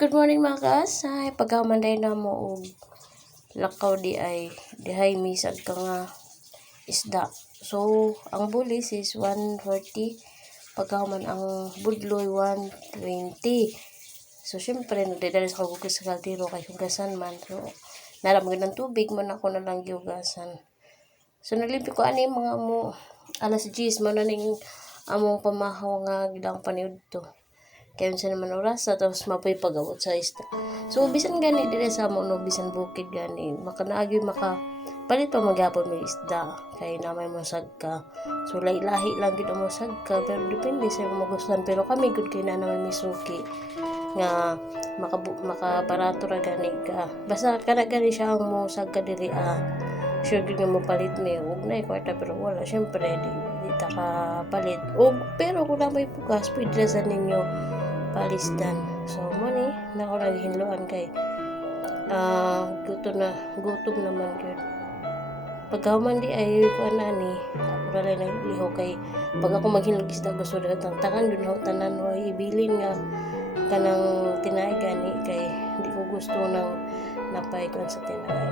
Good morning mga kaasay. Pagkamanday na mo og lakaw di ay dihay misag ka nga isda. So, ang bulis is 140. Pagkaman ang budloy 120. So, syempre, nagdadala sa kagugas sa kaldero kay hugasan man. So, naramagin ng tubig man ako na lang gihugasan. So, nalimpi ko ani mga mo alas 10 man na ning among pamahaw nga gidang paniud to. Kaya sa naman oras tapos mapay pagawat sa isda. So bisan gani dire sa mo no bisan bukid gani makanaagi maka palit pa magyapon may isda kay namay mo sagka. So lahi-lahi lang gid mo sagka pero depende sa mo magustuhan pero kami gud kay na naman may suki nga makabarato ra gani ka. Basta kana gani siya ang mo sagka diri sure gid nga mo palit mi ug nay kwarta pero wala syempre di ta ka palit ug pero kung na may bugas pwede sa ninyo palisdan. So money na ako naghinluan kay gutom naman yun. Pagkahuman di ay ko anani wala na liho kay pag ako maghinlog isda gusto na tangan dun ako tanan way ibilin nga kanang tinay gani kay hindi ko gusto nang napay ko sa tinay.